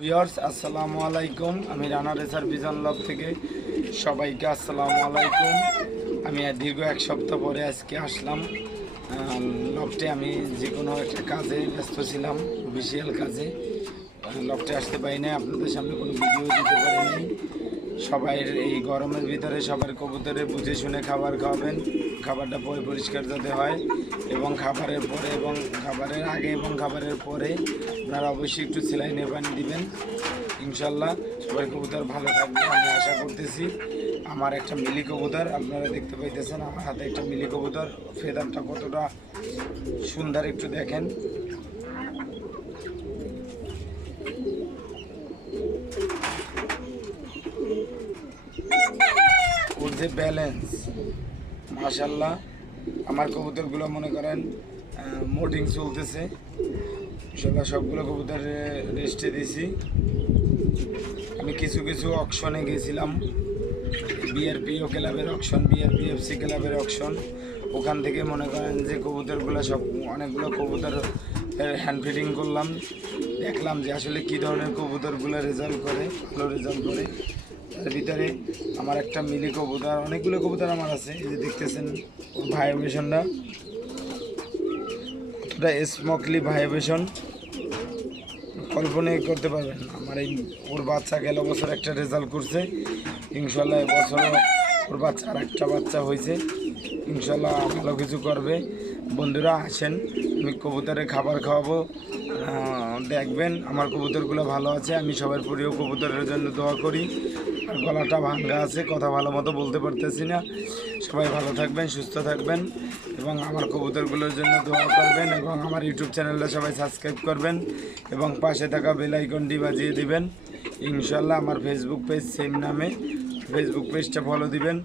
Viewers, আসসালামু আলাইকুম। আমি রানা রেসার বিজন লগ থেকে সবাইকে আসসালামু আলাইকুম। আমি দীর্ঘ এক সপ্তাহ পরে আজকে আসলাম। লকটে আমি যে কোনো একটা কাজে ব্যস্ত ছিলাম অফিসিয়াল কাজে। লকটে আসতে পারি না আপনাদের সামনে কোনো ভিডিও দিতে পারিনি সবাই এই গরমের ভিতরে সবার কবুতরে বুঝে শুনে খাবার খাওয়াবেন। খাবারটা পরে পরিষ্কার যাতে হয় এবং খাবারের পরে এবং খাবারের আগে এবং খাবারের পরে আপনারা অবশ্যই একটু সেলাইনে পানি দিবেন। ইনশাল্লাহ সবাই কবুতর ভালো থাকবে, আমি আশা করতেছি। আমার একটা মিলি কবুতর, আপনারা দেখতে পাইতেছেন আমার হাতে একটা মিলি কবুতর। ফেদারটা কতটা সুন্দর একটু দেখেন। ব্যালেন্স। মাশাল্লাহ আমার কবুতরগুলো মনে করেন মোটিং চলতেছে। ইনশাল্লাহ সবগুলো কবুতর রেস্টে দিছি আমি কিছু কিছু অকশনে গেছিলাম বিআরপিও ক্লাবের অকশন বিআরপিএফসি ক্লাবের অকশন ওখান থেকে মনে করেন যে কবুতরগুলো সব, অনেকগুলো কবুতর হ্যান্ড ফিডিং করলাম। দেখলাম যে আসলে কী ধরনের কবুতরগুলো রেজাল্ট করে, ভালো রেজাল্ট করে। তার ভিতরে আমার একটা মিলি কবুতর, অনেকগুলো কবুতর আমার আছে, এই যে দেখতেছেন ভাইব্রেশনটা কতটা স্মকলি ভাইব্রেশন কল্পনাই করতে পারবেন আমার এই ওর বাচ্চা গেল বছর একটা রেজাল্ট করছে, ইনশাল্লাহ এবছরও ওর বাচ্চা আর একটা বাচ্চা হয়েছে, ইনশাল্লাহ ভালো কিছু করবে। বন্ধুরা, আসেন, আমি কবুতরে খাবার খাওয়াবো। দেখবেন আমার কবুতরগুলো ভালো আছে, আমি সবার প্রিয় কবুতরের জন্য দোয়া করি। গলাটা ভাঙ্গা আছে, কথা ভালো মতো বলতে পারতেছি না। সবাই ভালো থাকবেন, সুস্থ থাকবেন এবং আমার কবুতরগুলোর জন্য দোয়া করবেন এবং আমার ইউটিউব চ্যানেলটা সবাই সাবস্ক্রাইব করবেন এবং পাশে থাকা বেলাইকনটি বাজিয়ে দিবেন। ইনশাল্লাহ আমার ফেসবুক পেজ সেম নামে ফেসবুক পেজটা ফলো দিবেন।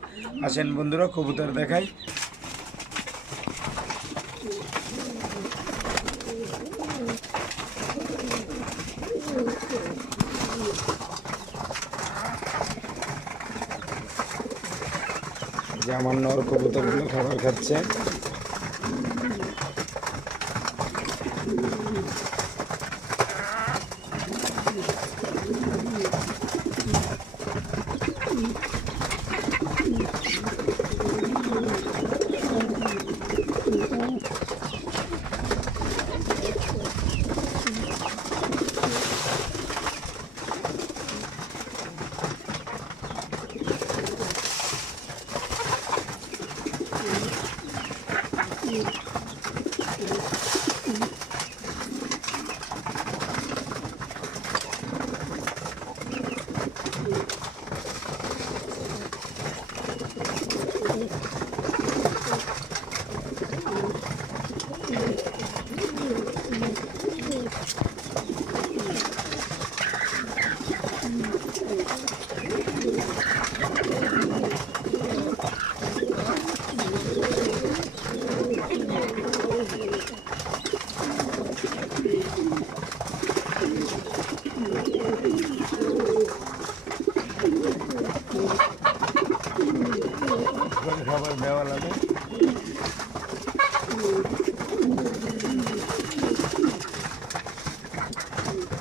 আসেন বন্ধুরা, কবুতর দেখাই। যে আমার নর কবুতরগুলো খাবার খাচ্ছে। Woo!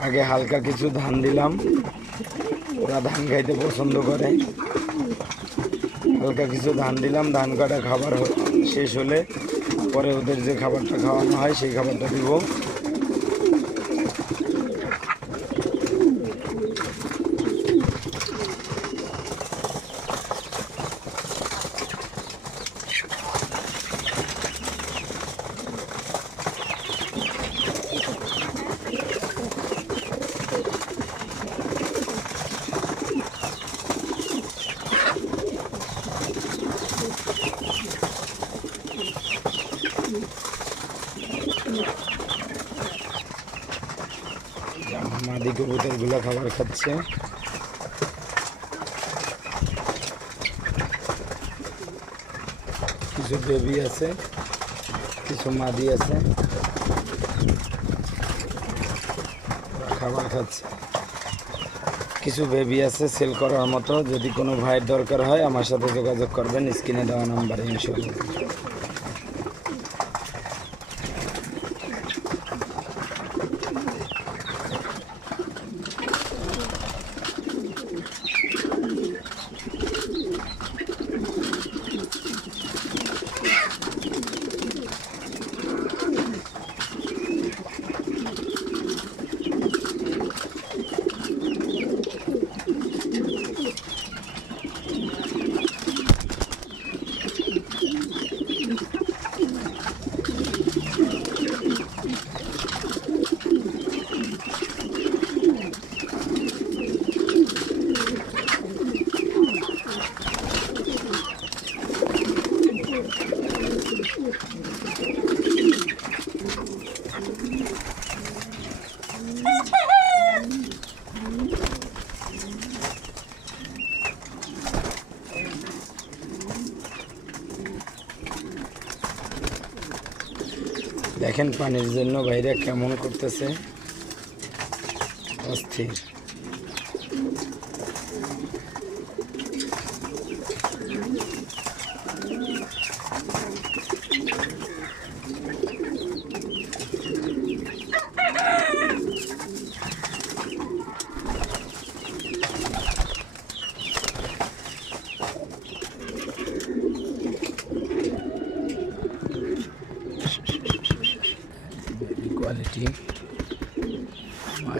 আগে হালকা কিছু ধান দিলাম। ওরা ধান খাইতে পছন্দ করে। হালকা কিছু ধান দিলাম, ধান কাটা খাবার শেষ হলে পরে ওদের যে খাবারটা খাওয়ানো হয়, সেই খাবারটা দিব। মাদি কবুতরগুলো খাবার খাচ্ছে। কিছু বেবি আছে, কিছু মাদি আছে। খাবার খাচ্ছে। কিছু বেবি আছে, সেল করার মতো। যদি কোনো ভাইয়ের দরকার হয়, আমার সাথে যোগাযোগ করবেন। স্ক্রিনে দেওয়া নাম্বারে ইনশাল্লাহ দেখেন পানির জন্য বাইরে কেমন করতেছে। অস্থির।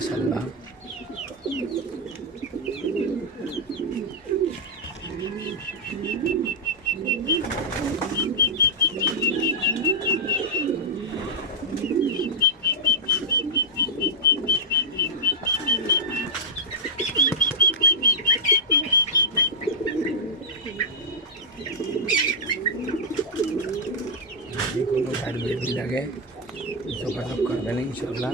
মাশাল্লাহ যে কোনো গাড়ি বেশি লাগে যোগাযোগ করবেন ইনশাল্লাহ